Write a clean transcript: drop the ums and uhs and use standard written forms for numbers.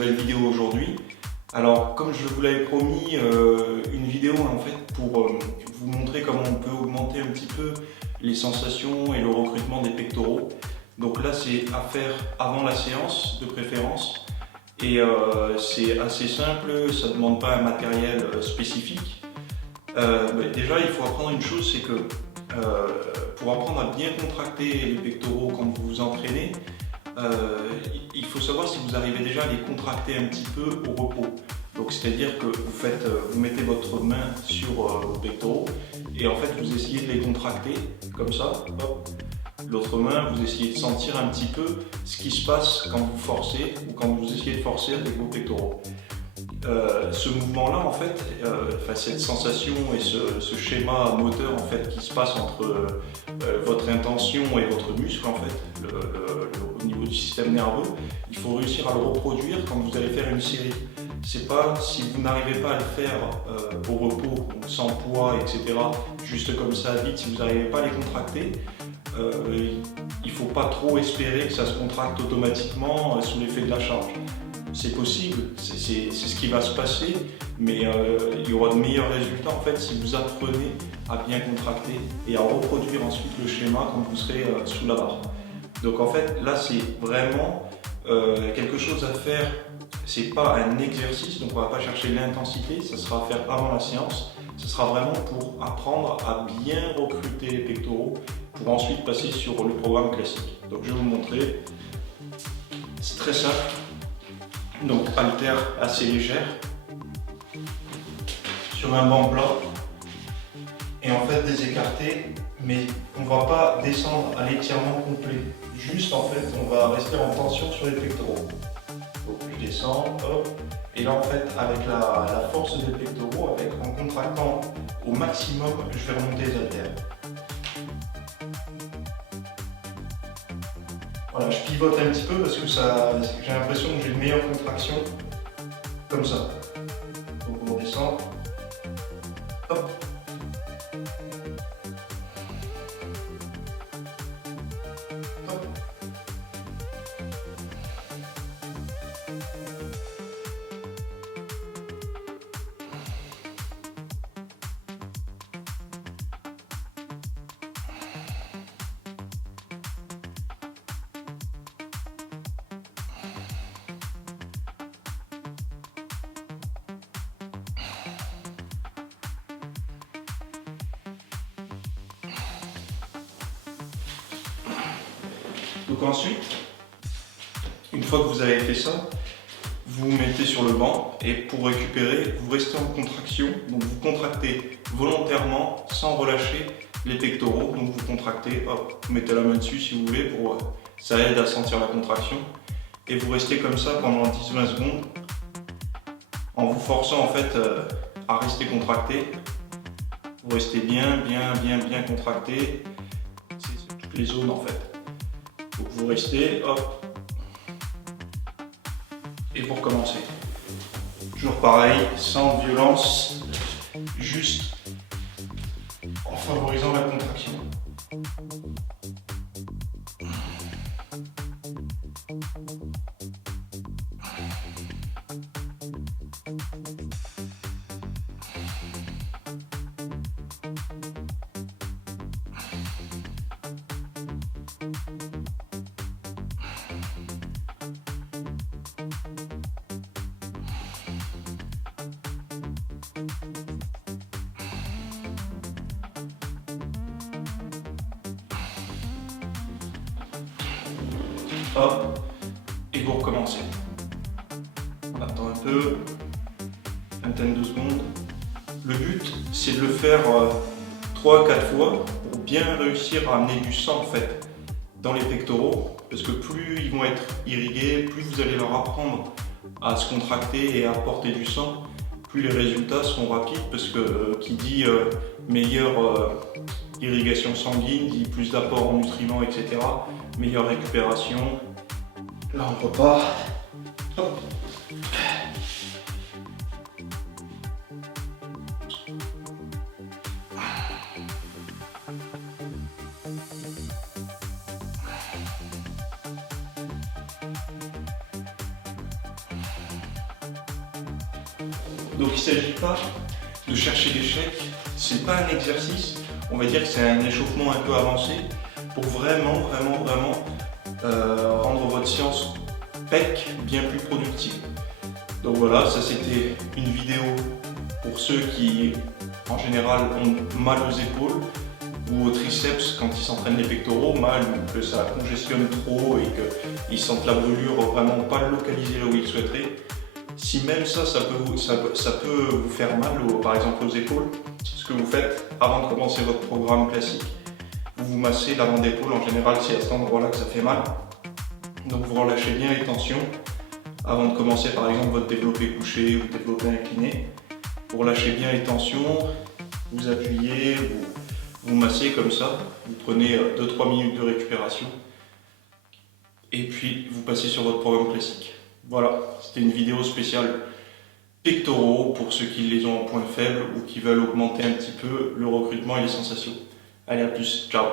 nouvelle vidéo aujourd'hui. Alors comme je vous l'avais promis, une vidéo en fait pour vous montrer comment on peut augmenter un petit peu les sensations et le recrutement des pectoraux. Donc là c'est à faire avant la séance de préférence et c'est assez simple, ça ne demande pas un matériel spécifique. Déjà il faut apprendre une chose, c'est que pour apprendre à bien contracter les pectoraux quand vous vous entraînez, il faut savoir si vous arrivez déjà à les contracter un petit peu au repos. Donc c'est-à-dire que vous mettez votre main sur vos pectoraux et en fait vous essayez de les contracter comme ça. Hop. L'autre main, vous essayez de sentir un petit peu ce qui se passe quand vous forcez ou quand vous essayez de forcer avec vos pectoraux. Ce mouvement-là, en fait, cette sensation et ce schéma moteur en fait, qui se passe entre votre intention et votre muscle, en fait, au niveau du système nerveux, il faut réussir à le reproduire quand vous allez faire une série. C'est pas si vous n'arrivez pas à le faire au repos, donc sans poids, etc., juste comme ça, vite, si vous n'arrivez pas à les contracter, il ne faut pas trop espérer que ça se contracte automatiquement sous l'effet de la charge. C'est possible, c'est ce qui va se passer, mais il y aura de meilleurs résultats en fait si vous apprenez à bien contracter et à reproduire ensuite le schéma quand vous serez sous la barre. Donc en fait là c'est vraiment quelque chose à faire, c'est pas un exercice, donc on va pas chercher l'intensité, ça sera à faire avant la séance, ce sera vraiment pour apprendre à bien recruter les pectoraux pour ensuite passer sur le programme classique. Donc je vais vous montrer, c'est très simple. Donc haltère assez légère sur un banc plat et en fait des écartés, mais on ne va pas descendre à l'étirement complet, juste en fait on va rester en tension sur les pectoraux. Donc je descends, hop, et là en fait avec la force des pectoraux, en contractant au maximum, je vais remonter les haltères. Voilà, je pivote un petit peu parce que j'ai l'impression que j'ai une meilleure contraction comme ça. Donc on redescend. Hop. Hop. Donc ensuite, une fois que vous avez fait ça, vous vous mettez sur le banc et pour récupérer, vous restez en contraction. Donc vous contractez volontairement sans relâcher les pectoraux. Donc vous contractez, hop, vous mettez la main dessus si vous voulez, ça aide à sentir la contraction. Et vous restez comme ça pendant 10-20 secondes en vous forçant en fait à rester contracté. Vous restez bien contracté. C'est sur toutes les zones en fait. Donc vous restez, hop, et vous recommencez. Toujours pareil, sans violence, juste en favorisant la contraction. Hop, et vous recommencez. On attend un peu, vingtaine de secondes. Le but, c'est de le faire 3-4 fois pour bien réussir à amener du sang en fait dans les pectoraux, parce que plus ils vont être irrigués, plus vous allez leur apprendre à se contracter et à apporter du sang, plus les résultats seront rapides, parce que qui dit meilleure irrigation sanguine dit plus d'apport en nutriments, etc. Meilleure récupération. Là on repart. Hop. Donc il ne s'agit pas de chercher l'échec, c'est pas un exercice, on va dire que c'est un échauffement un peu avancé pour vraiment rendre votre séance PEC bien plus productive. Donc voilà, ça c'était une vidéo pour ceux qui en général ont mal aux épaules ou aux triceps quand ils s'entraînent les pectoraux, mal ou que ça congestionne trop et qu'ils sentent la brûlure vraiment pas localisée là où ils souhaiteraient. Si même ça peut vous faire mal, par exemple aux épaules, ce que vous faites avant de commencer votre programme classique, vous massez l'avant d'épaule, en général c'est à cet endroit-là que ça fait mal. Donc vous relâchez bien les tensions avant de commencer par exemple votre développé couché ou développé incliné. Vous relâchez bien les tensions, vous appuyez, vous massez comme ça, vous prenez 2-3 minutes de récupération et puis vous passez sur votre programme classique. Voilà, c'était une vidéo spéciale pectoraux pour ceux qui les ont en point faible ou qui veulent augmenter un petit peu le recrutement et les sensations. Allez, à plus, ciao!